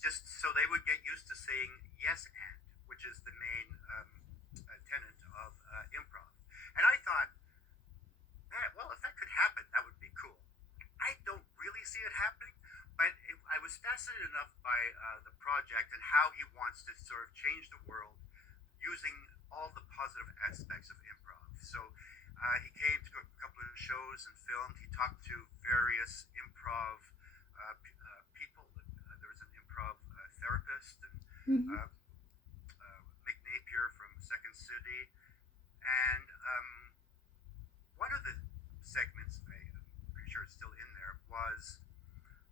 just so they would get used to saying yes and, which is the main tenet of improv. And I thought, man, well, if that could happen, that would be cool. I don't really see it happening, but I was fascinated enough by the project and how he wants to sort of change the world using all the positive aspects of improv. So he came to a couple of shows and filmed. He talked to various improv people. There was an improv therapist and Mm-hmm. Mick Napier from Second City. And one of the segments, I'm pretty sure it's still in there, was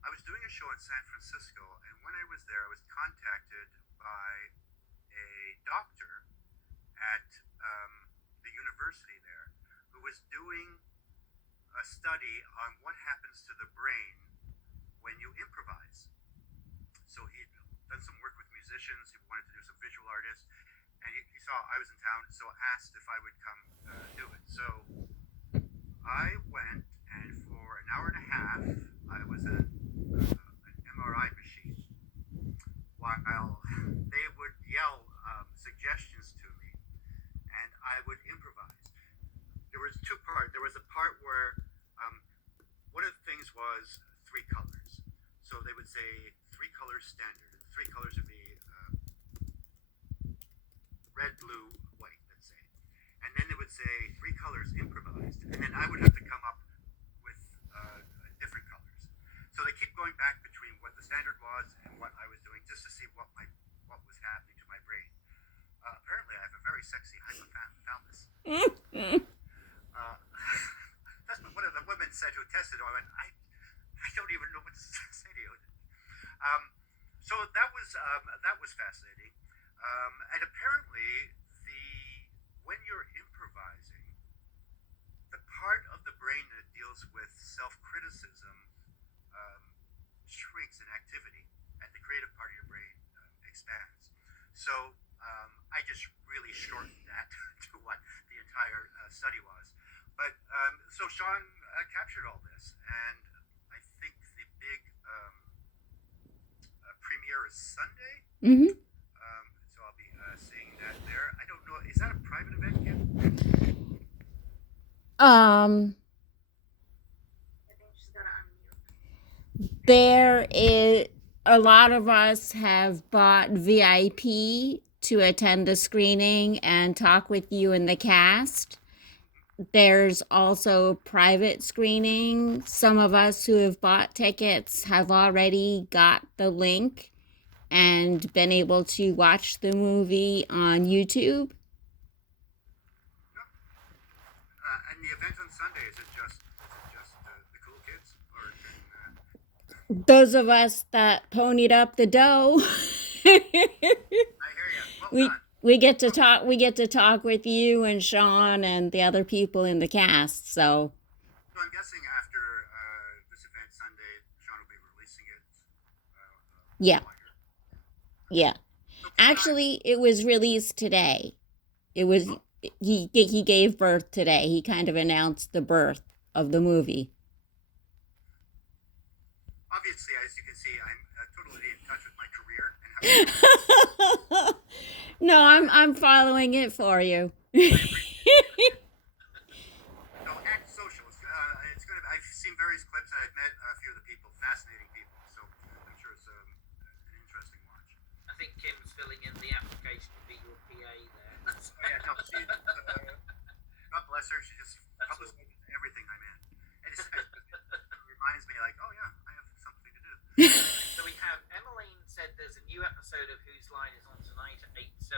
I was doing a show in San Francisco, and when I was there, I was contacted by a doctor at the university there who was doing a study on what happens to the brain when you improvise. So he'd done some work with musicians, he wanted to do some visual artists, and he saw I was in town, so asked if I would come do it. So I went, and for an hour and a half, I was in an MRI machine while they would yell suggestions to me, and I would improvise. There was two parts. There was a part where one of the things was three colors. So they would say three colors standard. The three colors would be red, blue, white, let's say. And then they would say three colors improvised, and then I would have to come up with different colors. So they keep going back between what the standard was and what I was doing just to see what was happening to my brain. Apparently, I have a very sexy hypothalamus. Uh, that's what one of the women said who tested. I went, I don't even know what to say to you. So that was fascinating. And apparently, when you're improvising, the part of the brain that deals with self-criticism shrinks in activity, and the creative part of your brain expands. So I just really shortened that to what the entire study was. But so Sean captured all this, and I think the big premiere is Sunday. Mm-hmm. So I'll be seeing that there. I don't know. Is that a private event, Kim? Um, there is a lot of us have bought VIP to attend the screening and talk with you and the cast. There's also private screening. Some of us who have bought tickets have already got the link and been able to watch the movie on YouTube. And the event on Sunday, is it just the cool kids, or Those of us that ponied up the dough. I hear you. Well done. we get to talk with you and Sean and the other people in the cast. So So I'm guessing after this event Sunday, Sean will be releasing it. yeah, Later. yeah. So Actually, it was released today. It was he gave birth today. He kind of announced the birth of the movie. obviously, as you can see, I'm totally in touch with my career and how. No, I'm following it for you. No, act social. It's going to. I've seen various clips and I've met a few of the people, fascinating people. So I'm sure it's an interesting watch. I think Kim's filling in the application to be your PA there. Oh yeah, no, she, God bless her. She just published everything I'm in, and it reminds me, like, oh yeah, I have something to do. So we have Emmeline said there's a new episode of Whose Line Is On tonight at 8.